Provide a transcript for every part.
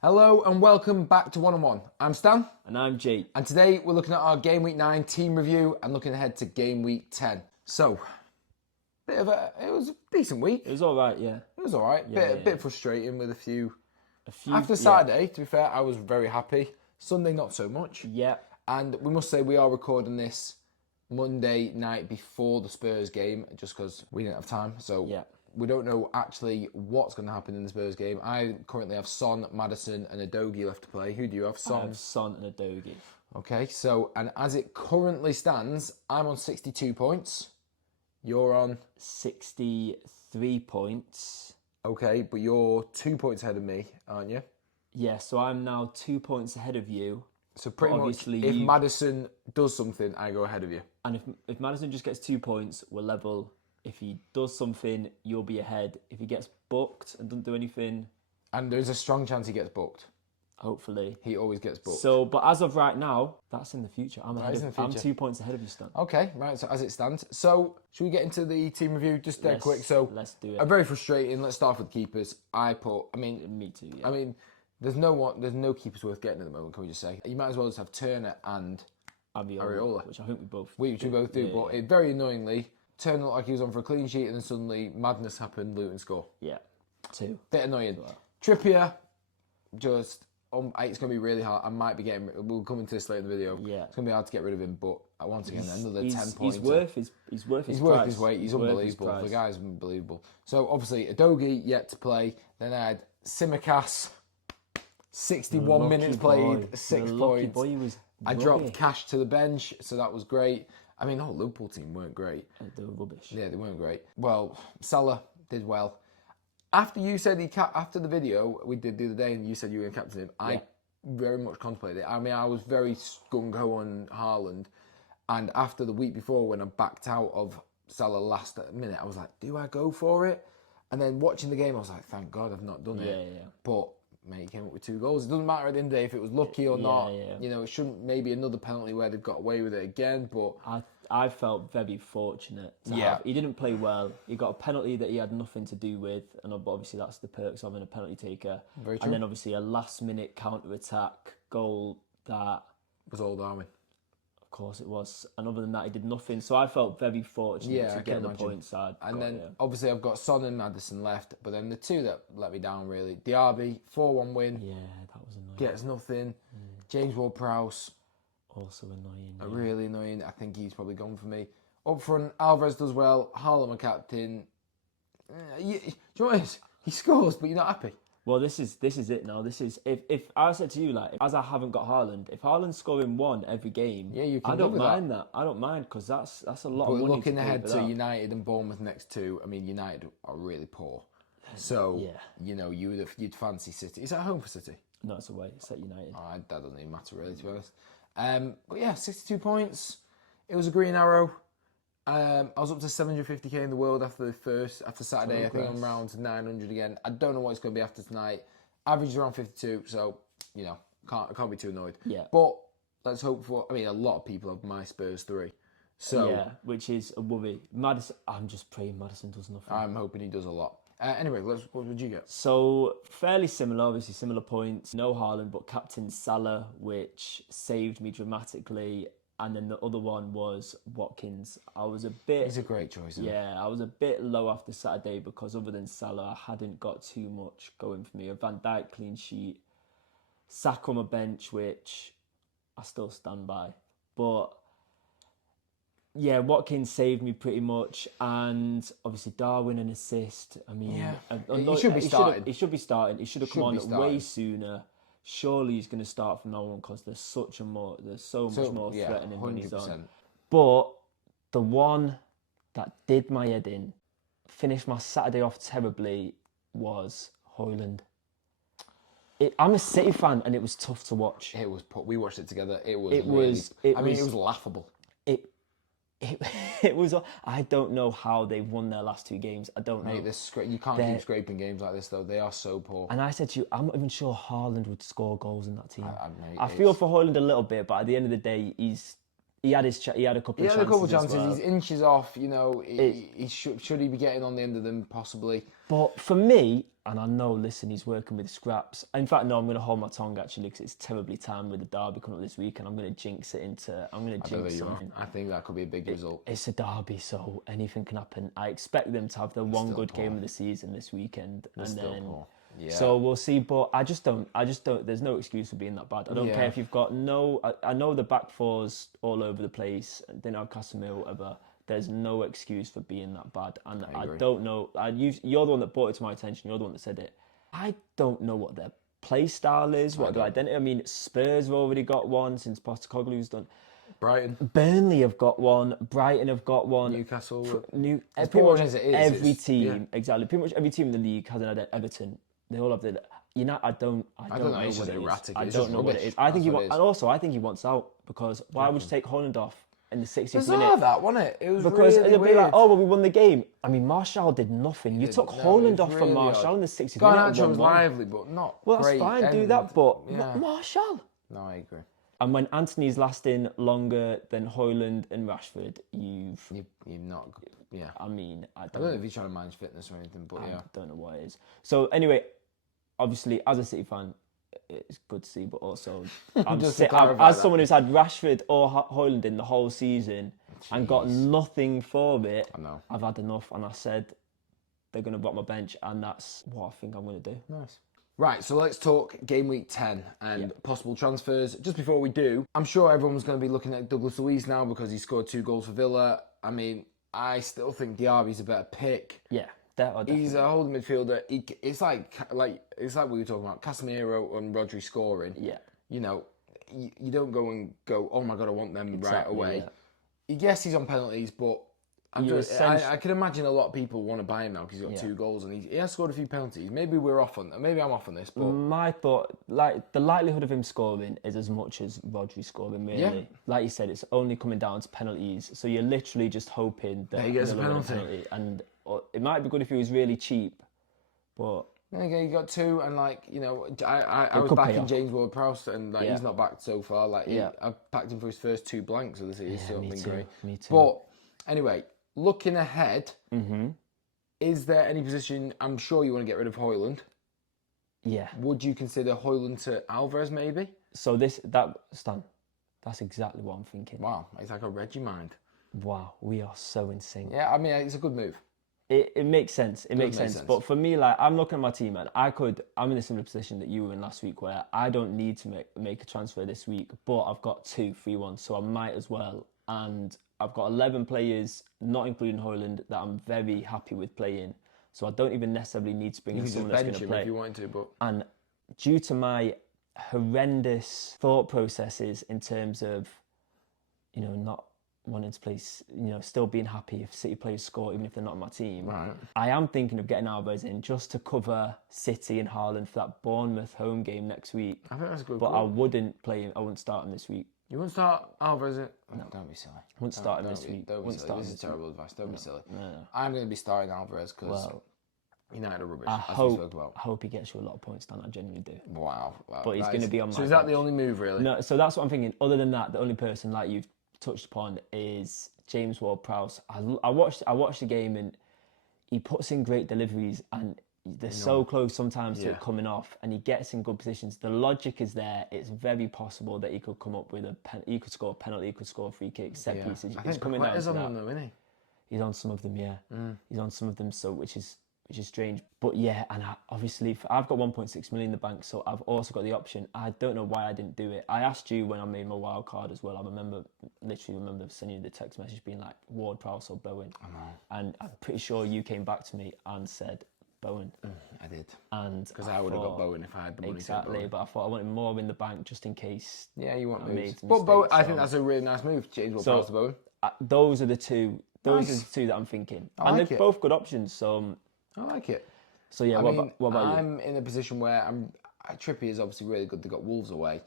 Hello and welcome back to One on One. I'm Stan. And I'm Jake. And today we're looking at our Game Week 9 team review and looking ahead to Game Week 10. So, it was a decent week. It was alright, yeah. It was alright. Bit frustrating with a few. After Saturday, to be fair, I was very happy. Sunday, not so much. Yeah. And we must say we are recording this Monday night before the Spurs game, just because we didn't have time. So, yeah. We don't know actually what's going to happen in the Spurs game. I currently have Son, Maddison and Udogie left to play. Who do you have? Son? I have Son and Udogie. Okay, so, and as it currently stands, I'm on 62 points. You're on? 63 points. Okay, but you're 2 points ahead of me, aren't you? Yeah, so I'm now 2 points ahead of you. So pretty much, if Maddison does something, I go ahead of you. And if Maddison just gets 2 points, we're level. If he does something, you'll be ahead. If he gets booked and doesn't do anything... And there's a strong chance he gets booked. Hopefully. He always gets booked. So, but as of right now, that's in the future. I'm 2 points ahead of you, Stan. Okay, right, so as it stands. So, should we get into the team review just dead quick? So, let's do it. Very frustrating. Let's start with keepers. Me too, yeah. I mean, there's no keepers worth getting at the moment, can we just say? You might as well just have Turner and Areola. Which I think we both do. Yeah, but it very annoyingly, Turner looked like he was on for a clean sheet and then suddenly madness happened, Luton score. Yeah, 2. Bit annoying. Trippier, just... it's going to be really hard. I might be getting... We'll come into this later in the video. Yeah. It's going to be hard to get rid of him, but once again, another 10 points. He's worth his weight. He's unbelievable. The guy's unbelievable. So, obviously, Udogie yet to play. Then I had Simicast, 61 minutes played, 6 points. I dropped Cash to the bench, so that was great. I mean, the whole Liverpool team weren't great. They were rubbish. Yeah, they weren't great. Well, Salah did well. After you said after the video we did the other day and you said you were going to captain him, I very much contemplated it. I mean, I was very gung-ho on Haaland. And after the week before when I backed out of Salah last minute, I was like, do I go for it? And then watching the game, I was like, thank God I've not done it. Yeah. But, mate, he came up with 2 goals. It doesn't matter at the end of the day if it was lucky or not. Yeah. You know, it shouldn't maybe another penalty where they've got away with it again, but... I felt very fortunate to have. He didn't play well. He got a penalty that he had nothing to do with, and obviously that's the perks of having a penalty taker. Very true. And then obviously a last-minute counter-attack goal that... was all Darwin. Of course it was. And other than that, he did nothing. So I felt very fortunate to get the points. Obviously I've got Son and Maddison left, but then the 2 that let me down really. Diaby, 4-1 win. Yeah, that was annoying. Gets nothing. James Ward-Prowse. Also annoying. Really annoying. I think he's probably gone for me. Up front, Alvarez does well. Haaland, my captain. Do you know what it is? He scores, but you're not happy. Well, this is it now. This is if I said to you, like, as I haven't got Haaland, if Haaland's scoring 1 every game, you can I don't mind that. I don't mind because that's a lot of money. Looking ahead to United and Bournemouth next 2, I mean, United are really poor. So you know you'd fancy City. Is that home for City? No, it's away. It's at United. That doesn't even matter really, to be honest. But yeah, 62 points. It was a green arrow. I was up to 750k in the world after Saturday. I think I'm around 900 again. I don't know what it's going to be after tonight. Average around 52, so you know, can't be too annoyed. Yeah. But let's hope for. I mean, a lot of people have my Spurs 3. So yeah, which is a worry. Maddison. I'm just praying Maddison does nothing. I'm hoping he does a lot. Anyway, what would you get? So, fairly similar, obviously similar points. No Haaland, but captain Salah, which saved me dramatically. And then the other one was Watkins. I was a bit... He's a great choice, isn't he? Yeah, I was a bit low after Saturday because other than Salah, I hadn't got too much going for me. A Van Dijk clean sheet. Saka on my bench, which I still stand by. But... yeah, Watkins saved me pretty much, and obviously Darwin an assist. I mean, he should be starting. He should be starting. He should have come on way sooner. Surely he's going to start from now on because there's so much more threatening when he's on. But the one that did my head in, finished my Saturday off terribly, was Højlund. I'm a City fan, and it was tough to watch. We watched it together. It was laughable. It was. I don't know how they've won their last 2 games. I don't know. You can't keep scraping games like this, though. They are so poor. And I said to you, I'm not even sure Haaland would score goals in that team. Mate, I feel for Højlund a little bit, but at the end of the day, he's He had a couple of chances. He had a couple of chances. Well. He's inches off. He should he be getting on the end of them possibly? But for me, and I know, listen, he's working with scraps. In fact, no, I'm going to hold my tongue actually because it's terribly timed with the derby coming up this week, and I'm going to jinx it into. I'm going to jinx something. I think that could be a big result. It's a derby, so anything can happen. I expect them to have the one good game of the season this weekend, and then. Yeah. So we'll see, but I just don't. There's no excuse for being that bad. I don't care if you've got no. I know the back four's all over the place. They don't have Casemiro, whatever. There's no excuse for being that bad, and I don't know. You're the one that brought it to my attention. You're the one that said it. I don't know what their play style is, what their identity. I mean, Spurs have already got one since Postecoglou's done. Brighton, Burnley have got one. Brighton have got one. Newcastle, pretty much every team. Exactly, pretty much every team in the league has an Everton. They all have the. I don't know what it is. I don't know what it is. I think I think he wants out because why would you take Holland off in the 60th minute? That wasn't it? It was because really it'll weird. Be like, oh well, we won the game. I mean, Martial did nothing. You took Holland off from Martial in the 60th minute. Garnacho was lively, but not well, great. Well, that's fine. Do that, but Martial. No, I agree. And when Anthony's lasting longer than Højlund and Rashford, you've not. Yeah. I mean, I don't know if he's trying to manage fitness or anything, but I don't know what it is. So anyway. Obviously, as a City fan, it's good to see, but also as someone who's had Rashford or Højlund in the whole season and got nothing for it, I've had enough, and I said they're going to block my bench, and that's what I think I'm going to do. Nice. Right, so let's talk game week 10 and possible transfers. Just before we do, I'm sure everyone's going to be looking at Douglas Luiz now because he scored 2 goals for Villa. I mean, I still think Diaby's a better pick. Yeah. He's a holding midfielder. It's like we were talking about Casemiro and Rodri scoring. Yeah, you don't go. Oh my god, I want them right away. Yeah. Yes, he's on penalties, but I can imagine a lot of people want to buy him now because he's got 2 goals and he has scored a few penalties. Maybe I'm off on this, but my thought, like the likelihood of him scoring is as much as Rodri scoring. Really, like you said, it's only coming down to penalties. So you're literally just hoping that he gets a penalty. And it might be good if he was really cheap, but then again, you got 2, and I was backing James Ward-Prowse, and he's not backed so far. I backed him for his first 2 blanks of the season. So me too. Me too. But anyway. Looking ahead, is there any position? I'm sure you want to get rid of Højlund. Yeah. Would you consider Højlund to Alvarez maybe? So Stan, that's exactly what I'm thinking. Wow, it's like a Reggie mind. Wow, we are so in sync. Yeah, I mean it's a good move. It makes sense. It makes sense. But for me, I'm looking at my team, and I'm in a similar position that you were in last week, where I don't need to make a transfer this week, but I've got 2 free ones, so I might as well. And I've got 11 players, not including Højlund, that I'm very happy with playing. So I don't even necessarily need to bring in someone that's going to play. If you wanted to, but and due to my horrendous thought processes in terms of, not wanting to play, still being happy if City players score, even if they're not on my team. Right. I am thinking of getting Alvarez in just to cover City and Haaland for that Bournemouth home game next week. I think that's a good. But I wouldn't play him. I wouldn't start him this week. You wouldn't start Alvarez in? No, don't be silly. I wouldn't start him this week. Don't be silly. This is terrible advice. Don't be silly. No. I'm going to be starting Alvarez because United are rubbish. I hope he gets you a lot of points, Dan. I genuinely do. Wow. But he's going to be on my So is that the only move, really? No, so that's what I'm thinking. Other than that, the only person like you've touched upon is James Ward-Prowse. I watched the game and he puts in great deliveries and they're so close sometimes to it coming off, and he gets in good positions. The logic is there. It's very possible that he could come up with he could score a penalty, he could score a free kick, set pieces. I think coming down to that. Them though, isn't he? He's on some of them, yeah. He's on some of them, so which is strange. But yeah, and I've got 1.6 million in the bank, so I've also got the option. I don't know why I didn't do it. I asked you when I made my wild card as well. I literally remember sending you the text message being like Ward-Prowse or Bowen. I know. And I'm pretty sure you came back to me and said Bowen. I did. And because I would have got Bowen if I had the money. Exactly, but I thought I wanted more in the bank just in case. Yeah, you want moves. But Bowen, I think that's a really nice move. James Ward-Prowse to Bowen. Those are the two. Those are the 2 that I'm thinking, and they're both good options. So I like it. So yeah, what about you? I'm in a position where Trippier is obviously really good. They got Wolves away,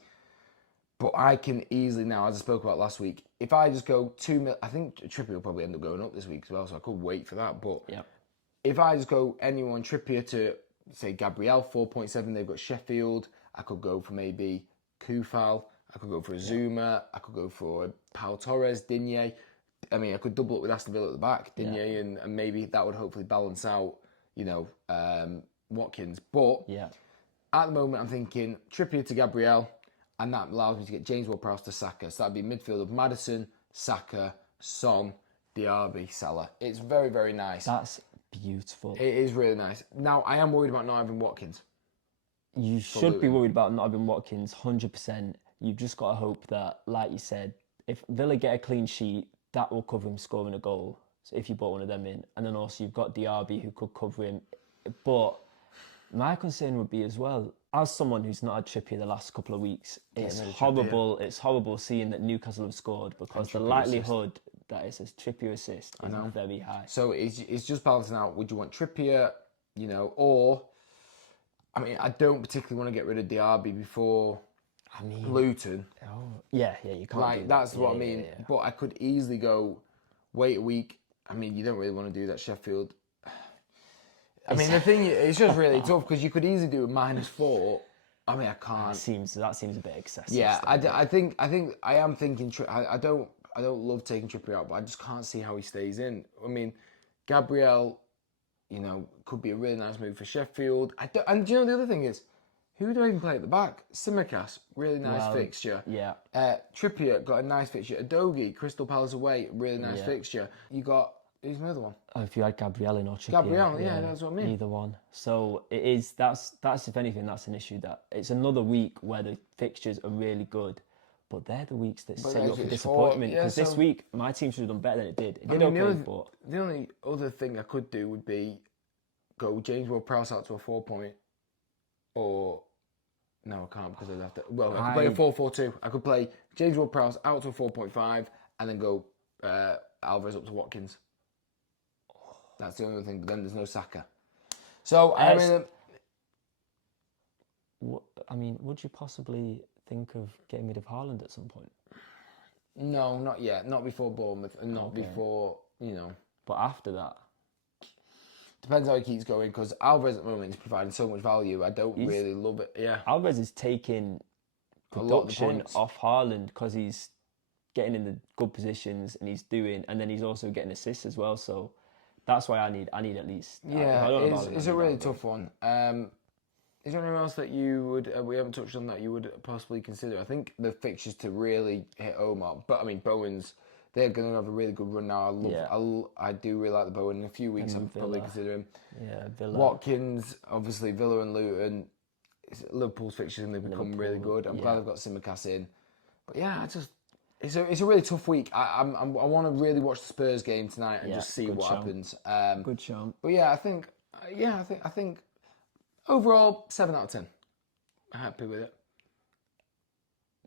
but I can easily now, as I spoke about last week, if I just go 2 mil, I think Trippier will probably end up going up this week as well. So I could wait for that. But if I just go anyone Trippier to say Gabriel 4.7, they've got Sheffield. I could go for maybe Kufal. I could go for a Zuma. I could go for Pau Torres, Digne. I mean, I could double up with Aston Villa at the back, Digne, and maybe that would hopefully balance out, Watkins. But at the moment, I'm thinking Trippier to Gabriel, and that allows me to get James Ward-Prowse to Saka. So that'd be midfield of Maddison, Saka, Son, Diaby, Salah. It's very, very nice. That's beautiful. It is really nice. Now, I am worried about not having Watkins. You should be worried about not having Watkins, 100%. You've just got to hope that, like you said, if Villa get a clean sheet, that will cover him scoring a goal. So if you brought one of them in. And then also you've got Diaby who could cover him. But my concern would be as well, as someone who's not had Trippier the last couple of weeks, it's horrible. It's horrible seeing that Newcastle have scored because the likelihood that it's a Trippier assist is very high. So it's just balancing out. Would you want Trippier, or... I mean, I don't particularly want to get rid of Diaby before Luton. Yeah, you can't do that. That's what I mean. Yeah. But I could easily go, wait a week. I mean, you don't really want to do that, Sheffield. I mean, the thing is, it's just really tough because you could easily do a -4. I mean, I can't. That seems a bit excessive. Yeah, I think I am thinking. I don't love taking Trippier out, but I just can't see how he stays in. I mean, Gabriel, could be a really nice move for Sheffield. And do you know the other thing is, who do I even play at the back? Simicast, really nice fixture. Yeah. Trippier got a nice fixture. Adogi, Crystal Palace away, really nice fixture. You got, who's another one? Oh, if you had Gabriel in or Trippier. Gabriel, yeah, that's what I mean. Either one. So it is, that's if anything, that's an issue. That it's another week where the fixtures are really good. But they're the weeks that set you up for disappointment. Because this week, my team should have done better than it did. It did okay, the only other thing I could do would be go James Ward-Prowse out to a 4-point. Or, no, I can't because I'd have to... Well, I could play a 4-4-2. I could play James Ward-Prowse out to a 4.5 and then go Alvarez up to Watkins. That's the only thing. But then there's no Saka. So, I mean, would you possibly... think of getting rid of Haaland at some point? No, not yet. Not before Bournemouth, and not before, But after that? Depends how he keeps going, because Alvarez at the moment is providing so much value. I don't really love it. Yeah. Alvarez is taking production off Haaland because he's getting in the good positions and and then he's also getting assists as well. So that's why I need at least. Yeah, it's a really tough one. Is there anyone else that you would, we haven't touched on, that you would possibly consider? I think the fixtures to really hit home are, but I mean, Bowen's, they're going to have a really good run now. I do really like the Bowen. In a few weeks, I'll probably consider him. Yeah, Villa. Watkins, obviously, Villa and Luton. Liverpool's fixtures and they've become really good. I'm glad they've got Simicast in. But yeah, it's a really tough week. I want to really watch the Spurs game tonight and just see what happens. Good show. But yeah, I think overall, 7 out of 10. I'm happy with it.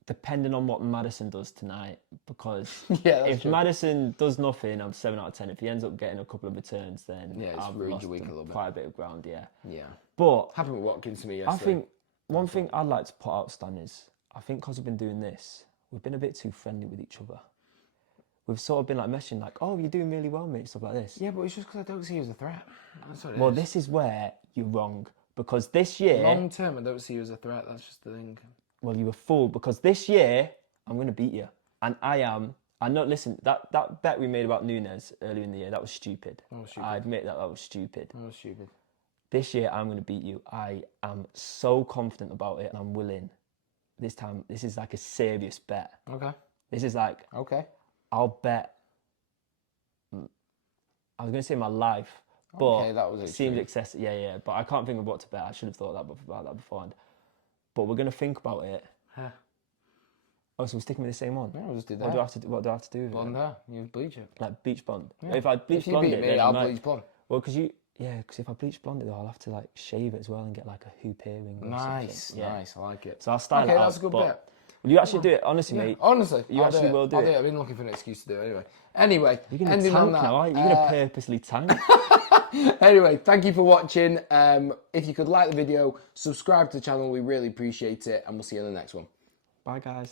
Depending on what Maddison does tonight, because if true. Maddison does nothing, I'm 7 out of 10. If he ends up getting a couple of returns, then I've lost quite a bit of ground. Yeah. But happened with Watkins to me yesterday. I think one thing I'd like to put out, Stan, is I think because we've been doing this, we've been a bit too friendly with each other. We've sort of been like messaging, like, "Oh, you're doing really well, mate," stuff like this. Yeah, but it's just because I don't see you as a threat. That's what it is. This is where you're wrong. Because this year... Long term, I don't see you as a threat. That's just the thing. Well, you were fool. Because this year, I'm going to beat you. And I am... I know, listen, that bet we made about Nunes earlier in the year, that was stupid. I admit that was stupid. That was stupid. This year, I'm going to beat you. I am so confident about it and I'm willing. This time, this is like a serious bet. Okay. This is like... Okay. I'll bet... I was going to say my life... But that was it seems excessive. Yeah. But I can't think of what to bet. I should have thought about that beforehand. But we're going to think about it. Huh. Oh, so we're sticking with the same one? Yeah, we'll just do that. What do I have to do with blonde hair. You bleach it. Like bleach blonde? Yeah. If I bleach blonde it, then I'll bleach blonde. Well, because if I bleach blonde it, though, I'll have to like shave it as well and get like a hoop earring or nice, something. Nice. I like it. So I'll style it out. That's a good bet. Will you actually do it? Honestly, mate. Honestly. You actually will do it. I've been looking for an excuse to do it anyway. You're going to tank now, aren't you? You're going to purposely tank. Anyway, thank you for watching. If you could like the video, subscribe to the channel, we really appreciate it, and we'll see you in the next one. Bye, guys.